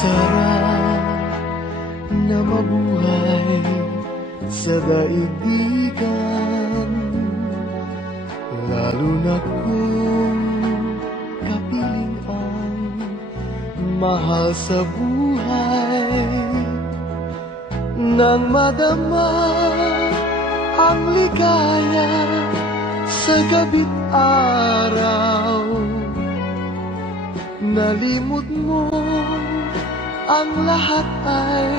Sarap na mabuhay sa daigdigan, lalo na kung kapiling ang mahal sa buhay. Nang madama ang ligaya sa gabi't araw, nalimot mo ang lahat ay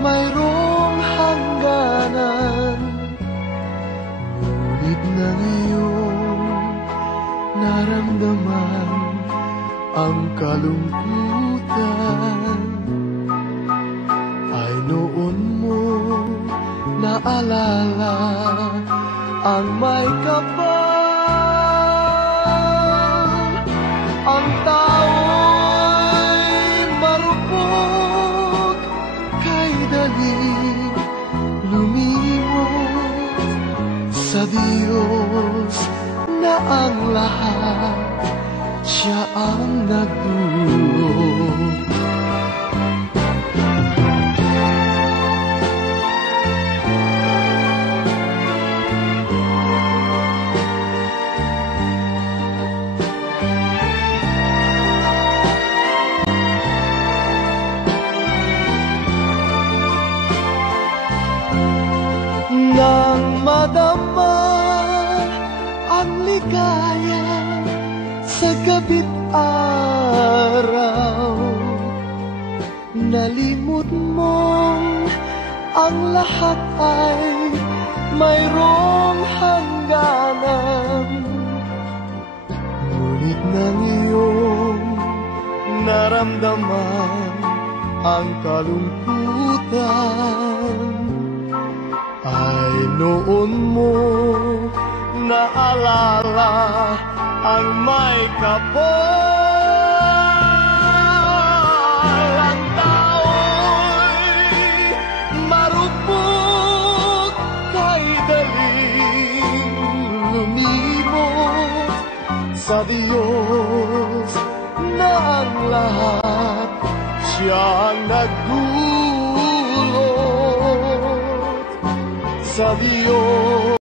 mayroong hangganan. Ngunit na ngayong naramdaman ang kalungkutan, ay noon mo naalala ang may kapal. Ang tao'y marupok, kay daling lumimot sa Diyos na ang lahat, Siya ang nagdulot. Nang madama ang ligaya sa gabi't araw, nalimot mong ang lahat ay mayroong hangganan. Ngunit nang iyong naramdaman ang kalungkutan, ay noon mo naalala ang may kapal. Ang tao'y marupok, kay daling lumimot sa Diyos na ang lahat, Siya ang nagdulot sa Diyos.